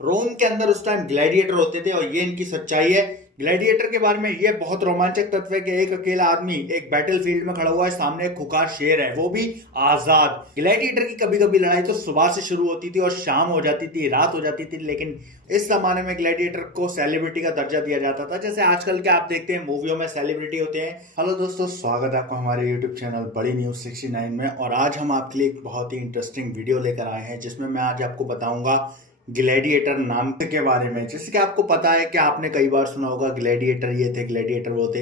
रोम के अंदर उस टाइम ग्लैडिएटर होते थे और ये इनकी सच्चाई है। ग्लैडिएटर के बारे में ये बहुत रोमांचक तथ्य है कि एक अकेला आदमी एक बैटलफील्ड में खड़ा हुआ है, सामने एक खुखार शेर है, वो भी आजाद। ग्लैडिएटर की कभी कभी लड़ाई तो सुबह से शुरू होती थी और शाम हो जाती थी, रात हो जाती थी, लेकिन इस जमाने में ग्लैडिएटर को सेलिब्रिटी का दर्जा दिया जाता था, जैसे आजकल के आप देखते हैं मूवियों में सेलिब्रिटी होते हैं। हेलो दोस्तों, स्वागत है आपका हमारे यूट्यूब चैनल बड़ी न्यूज 69 में। और आज हम आपके लिए एक बहुत ही इंटरेस्टिंग वीडियो लेकर आए हैं, जिसमें मैं आज आपको बताऊंगा ग्लैडिएटर नाम के बारे में। जैसे कि आपको पता है कि आपने कई बार सुना होगा ग्लैडिएटर ये थे, ग्लैडिएटर वो थे।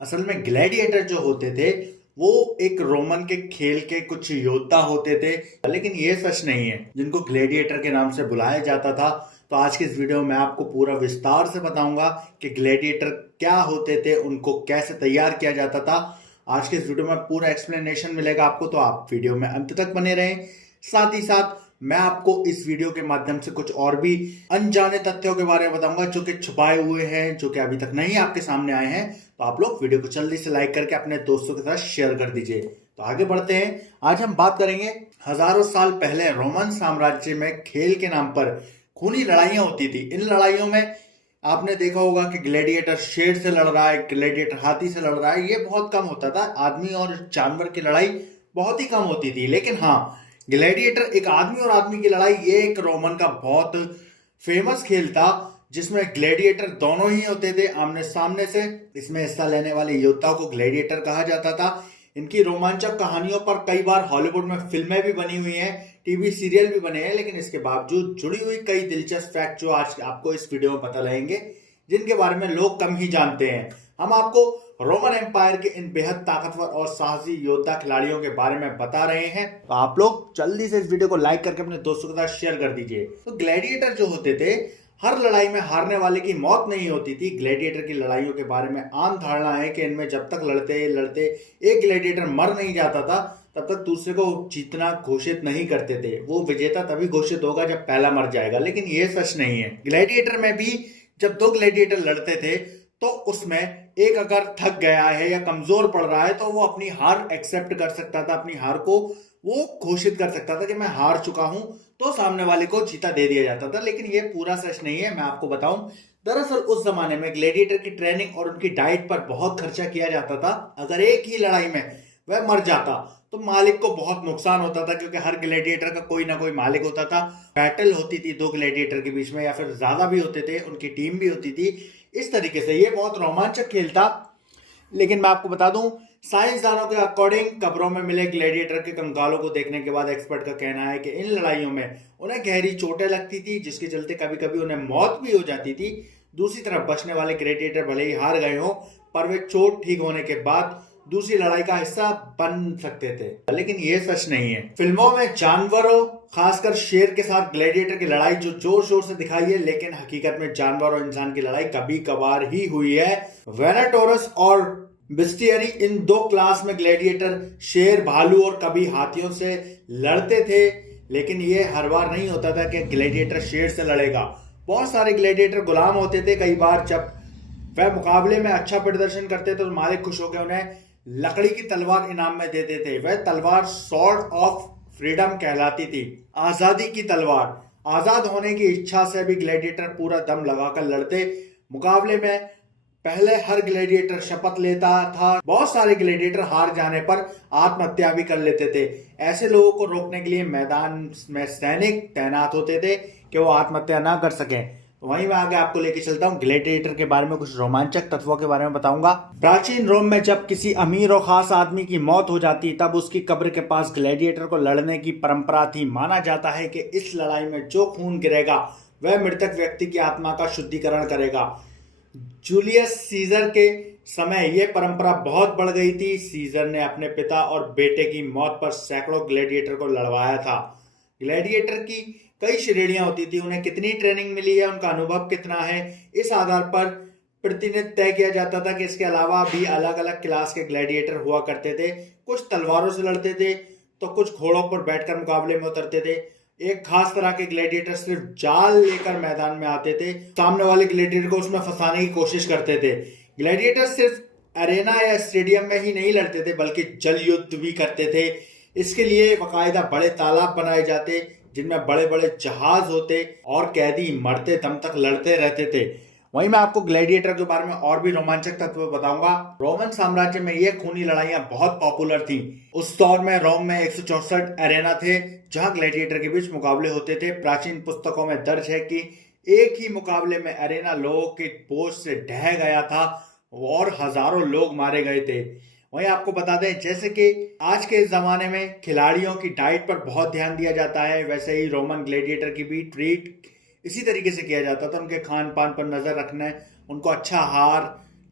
असल में ग्लैडिएटर जो होते थे वो एक रोमन के खेल के कुछ योद्धा होते थे, लेकिन ये सच नहीं है जिनको ग्लैडिएटर के नाम से बुलाया जाता था। तो आज की इस वीडियो में मैं आपको पूरा विस्तार से बताऊंगा कि ग्लैडिएटर क्या होते थे, उनको कैसे तैयार किया जाता था। आज के इस वीडियो में पूरा एक्सप्लेनेशन मिलेगा आपको, तो आप वीडियो में अंत तक बने रहें। साथ ही साथ मैं आपको इस वीडियो के माध्यम से कुछ और भी अनजाने तथ्यों के बारे में बताऊंगा जो कि छुपाए हुए हैं, जो कि अभी तक नहीं आपके सामने आए हैं। तो आप लोग वीडियो को जल्दी से लाइक करके अपने दोस्तों के साथ शेयर कर दीजिए। तो आगे बढ़ते हैं। आज हम बात करेंगे हजारों साल पहले रोमन साम्राज्य में खेल के नाम पर खूनी लड़ाइयां होती थी। इन लड़ाइयों में आपने देखा होगा कि ग्लैडिएटर शेर से लड़ रहा है, ग्लैडिएटर हाथी से लड़ रहा है। ये बहुत कम होता था, आदमी और जानवर की लड़ाई बहुत ही कम होती थी। लेकिन हाँ, ग्लैडिएटर एक आदमी और आदमी की लड़ाई, ये एक रोमन का बहुत फेमस खेल था, जिसमें ग्लैडिएटर दोनों ही होते थे आमने सामने से। इसमें हिस्सा लेने वाले योद्धाओं को ग्लैडिएटर कहा जाता था। इनकी रोमांचक कहानियों पर कई बार हॉलीवुड में फिल्में भी बनी हुई हैं, टीवी सीरियल भी बने हैं, लेकिन इसके बावजूद जुड़ी हुई कई दिलचस्प फैक्ट जो आज आपको इस वीडियो में पता लगेंगे, जिनके बारे में लोग कम ही जानते हैं। हम आपको रोमन एम्पायर के इन बेहद ताकतवर और साहसी योद्धा खिलाड़ियों के बारे में बता रहे हैं। तो आप लोग जल्दी से इस वीडियो को लाइक करके अपने दोस्तों के साथ शेयर कर दीजिए। तो ग्लैडिएटर जो होते थे, हर लड़ाई में हारने वाले की मौत नहीं होती थी। ग्लैडिएटर की लड़ाइयों के बारे में आम धारणा है कि इनमें जब तक लड़ते लड़ते एक ग्लैडिएटर मर नहीं जाता था, तब तक दूसरे को जीतना घोषित नहीं करते थे। वो विजेता तभी घोषित होगा जब पहला मर जाएगा, लेकिन ये सच नहीं है। ग्लैडिएटर में भी जब दो ग्लैडिएटर लड़ते थे तो उसमें एक अगर थक गया है या कमजोर पड़ रहा है तो वो अपनी हार एक्सेप्ट कर सकता था, अपनी हार को वो घोषित कर सकता था कि मैं हार चुका हूं, तो सामने वाले को जीता दे दिया जाता था। लेकिन ये पूरा सच नहीं है, मैं आपको बताऊं। दरअसल उस जमाने में ग्लैडिएटर की ट्रेनिंग और उनकी डाइट पर बहुत खर्चा किया जाता था। अगर एक ही लड़ाई में वह मर जाता तो मालिक को बहुत नुकसान होता था, क्योंकि हर ग्लैडिएटर का कोई ना कोई मालिक होता था। बैटल होती थी दो ग्लैडिएटर के बीच में, या फिर ज्यादा भी होते थे, उनकी टीम भी होती थी। इस तरीके से ये बहुत रोमांचक खेल था। लेकिन मैं आपको बता दूं, साइंसदानों के अकॉर्डिंग कब्रों में मिले ग्लैडिएटर के कंकालों को देखने के बाद एक्सपर्ट का कहना है कि इन लड़ाइयों में उन्हें गहरी चोटें लगती थी, जिसके चलते कभी कभी उन्हें मौत भी हो जाती थी। दूसरी तरफ बचने वाले ग्लैडिएटर भले ही हार गए हों, पर वे चोट ठीक होने के बाद दूसरी लड़ाई का हिस्सा बन सकते थे। लेकिन ये सच नहीं है। फिल्मों में जानवरों, खासकर शेर के साथ ग्लैडिएटर की लड़ाई जो जोर शोर से दिखाई है, लेकिन हकीकत में जानवर और इंसान की लड़ाई कभी कभार ही हुई है। वेनाटोरस और बिस्टियरी, इन दो क्लास में ग्लैडिएटर शेर, भालू और कभी हाथियों से लड़ते थे। लेकिन ये हर बार नहीं होता था कि ग्लैडिएटर शेर से लड़ेगा। बहुत सारे ग्लैडिएटर गुलाम होते थे। कई बार जब वह मुकाबले में अच्छा प्रदर्शन करते थे तो मालिक खुश होकर उन्हें लकड़ी की तलवार इनाम में देते थे। वह तलवार सॉर्ड ऑफ फ्रीडम कहलाती थी, आजादी की तलवार। आजाद होने की इच्छा से भी ग्लैडिएटर पूरा दम लगाकर लड़ते। मुकाबले में पहले हर ग्लैडिएटर शपथ लेता था। बहुत सारे ग्लैडिएटर हार जाने पर आत्महत्या भी कर लेते थे। ऐसे लोगों को रोकने के लिए मैदान में सैनिक तैनात होते थे कि वो आत्महत्या ना कर सकें। वहीं मैं आगे आपको लेके चलता हूँ, ग्लैडिएटर के बारे में कुछ रोमांचक तत्वों के बारे में बताऊंगा। प्राचीन रोम में जब किसी अमीर और खास आदमी की मौत हो जाती, तब उसकी कब्र के पास ग्लैडिएटर को लड़ने की परंपरा थी। माना जाता है कि इस लड़ाई में जो खून गिरेगा वह मृतक व्यक्ति की आत्मा का शुद्धिकरण करेगा। जूलियस सीजर के समय यह परंपरा बहुत बढ़ गई थी। सीजर ने अपने पिता और बेटे की मौत पर सैकड़ों ग्लैडिएटर को लड़वाया था। ग्लैडिएटर की कई श्रेणियां होती थी, उन्हें कितनी ट्रेनिंग मिली है, उनका अनुभव कितना है, इस आधार पर प्रतिनिधित्व तय किया जाता था। कि इसके अलावा भी अलग अलग क्लास के ग्लैडिएटर हुआ करते थे। कुछ तलवारों से लड़ते थे तो कुछ घोड़ों पर बैठकर मुकाबले में उतरते थे। एक खास तरह के ग्लैडिएटर सिर्फ जाल लेकर मैदान में आते थे, सामने वाले ग्लैडिएटर को उसमें फंसाने की कोशिश करते थे। ग्लैडिएटर सिर्फ अरेना या स्टेडियम में ही नहीं लड़ते थे, बल्कि जल युद्ध भी करते थे। इसके लिए बाकायदा बड़े तालाब बनाए जाते, जिनमें बड़े बड़े जहाज होते और कैदी मरते दम तक लड़ते रहते थे। वहीं मैं आपको ग्लैडिएटर के बारे में और भी रोमांचक तत्व बताऊंगा। रोमन साम्राज्य में ये खूनी लड़ाइयां बहुत पॉपुलर थी। उस दौर में रोम में 164 एरेना थे जहां ग्लैडिएटर के बीच मुकाबले होते थे। प्राचीन पुस्तकों में दर्ज है कि एक ही मुकाबले में एरेना लोगों के बोझ से ढह गया था और हजारों लोग मारे गए थे। वहीं आपको बता दें, जैसे कि आज के जमाने में खिलाड़ियों की डाइट पर बहुत ध्यान दिया जाता है, वैसे ही रोमन ग्लैडिएटर की भी ट्रीट इसी तरीके से किया जाता था। उनके खान पान पर नजर रखना, उनको अच्छा आहार,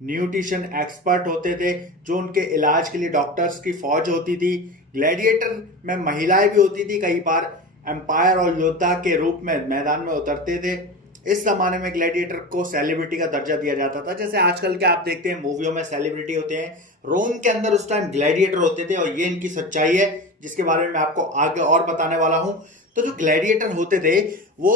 न्यूट्रिशन एक्सपर्ट होते थे जो उनके इलाज के लिए डॉक्टर्स की फौज होती थी। ग्लैडिएटर में महिलाएं भी होती थी, कई बार एम्पायर और योद्धा के रूप में मैदान में उतरते थे। इस जमाने में ग्लैडिएटर को सेलिब्रिटी का दर्जा दिया जाता था। जैसे आजकल के आप देखते हैं मूवियों में सेलिब्रिटी होते हैं, रोम के अंदर उस टाइम ग्लैडिएटर होते थे और ये इनकी सच्चाई है जिसके बारे में मैं आपको आगे और बताने वाला हूं। तो जो ग्लैडिएटर होते थे वो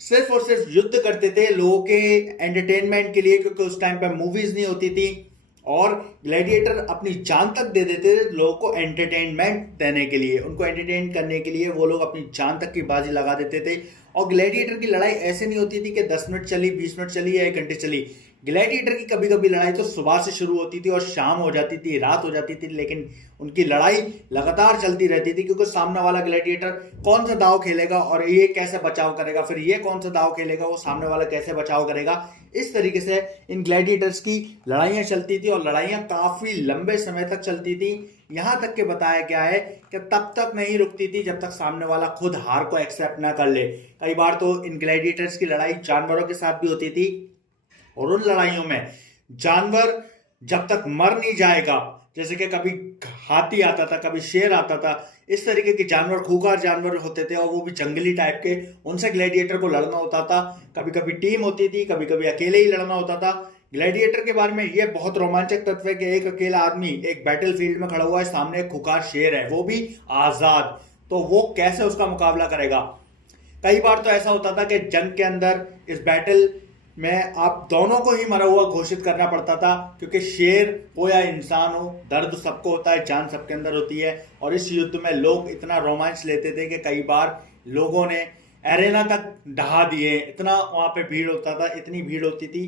सिर्फ और सिर्फ युद्ध करते थे लोगों के एंटरटेनमेंट के लिए, क्योंकि उस टाइम पे मूवीज नहीं होती थी और ग्लैडिएटर अपनी जान तक दे देते थे लोगों को एंटरटेनमेंट देने के लिए। उनको एंटरटेन करने के लिए वो लोग अपनी जान तक की बाजी लगा देते थे। और ग्लैडिएटर की लड़ाई ऐसे नहीं होती थी कि 10 मिनट चली, 20 मिनट चली या 1 घंटे चली। ग्लैडिएटर की कभी कभी लड़ाई तो सुबह से शुरू होती थी और शाम हो जाती थी, रात हो जाती थी, लेकिन उनकी लड़ाई लगातार चलती रहती थी क्योंकि सामने वाला ग्लैडिएटर कौन सा दाव खेलेगा और ये कैसे बचाव करेगा, फिर ये कौन सा दाव खेलेगा, वो सामने वाला कैसे बचाव करेगा। इस तरीके से इन ग्लैडिएटर्स की लड़ाइयां चलती थी और लड़ाइयां काफी लंबे समय तक चलती थी। यहां तक के बताया गया है कि तब तक नहीं रुकती थी जब तक सामने वाला खुद हार को एक्सेप्ट ना कर ले। कई बार तो इन ग्लैडिएटर्स की लड़ाई जानवरों के साथ भी होती थी और उन लड़ाइयों में जानवर जब तक मर नहीं जाएगा, जैसे कि कभी हाथी आता था, कभी शेर आता था, इस तरीके के जानवर, खूंखार जानवर होते थे और वो भी जंगली टाइप के, उनसे ग्लैडिएटर को लड़ना होता था। कभी कभी टीम होती थी, कभी कभी अकेले ही लड़ना होता था। ग्लैडिएटर के बारे में ये बहुत रोमांचक तत्व है कि एक अकेला आदमी एक बैटल फील्ड में खड़ा हुआ है, सामने एक खूंखार शेर है, वो भी आजाद। तो वो कैसे उसका मुकाबला करेगा। कई बार तो ऐसा होता था कि जंग के अंदर इस बैटल में आप दोनों को ही मरा हुआ घोषित करना पड़ता था, क्योंकि शेर हो या इंसान हो, दर्द सबको होता है, जान सबके अंदर होती है। और इस युद्ध में लोग इतना रोमांच लेते थे कि कई बार लोगों ने एरेना तक ढहा दिए। इतना वहां पे भीड़ होता था, इतनी भीड़ होती थी,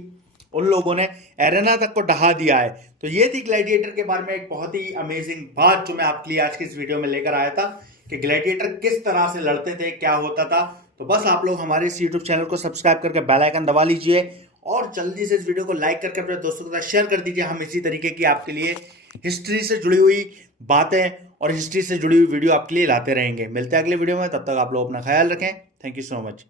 उन लोगों ने एरेना तक को ढहा दिया है। तो ये थी ग्लैडिएटर के बारे में एक बहुत ही अमेजिंग बात जो मैं आपके लिए आज की इस वीडियो में लेकर आया था कि ग्लैडिएटर किस तरह से लड़ते थे, क्या होता था। तो बस आप लोग हमारे इस YouTube चैनल को सब्सक्राइब करके बेल आइकन दबा लीजिए और जल्दी से इस वीडियो को लाइक करके अपने दोस्तों के साथ शेयर कर दीजिए। हम इसी तरीके की आपके लिए हिस्ट्री से जुड़ी हुई बातें और हिस्ट्री से जुड़ी हुई वीडियो आपके लिए लाते रहेंगे। मिलते हैं अगले वीडियो में, तब तक आप लोग अपना ख्याल रखें। Thank you so much.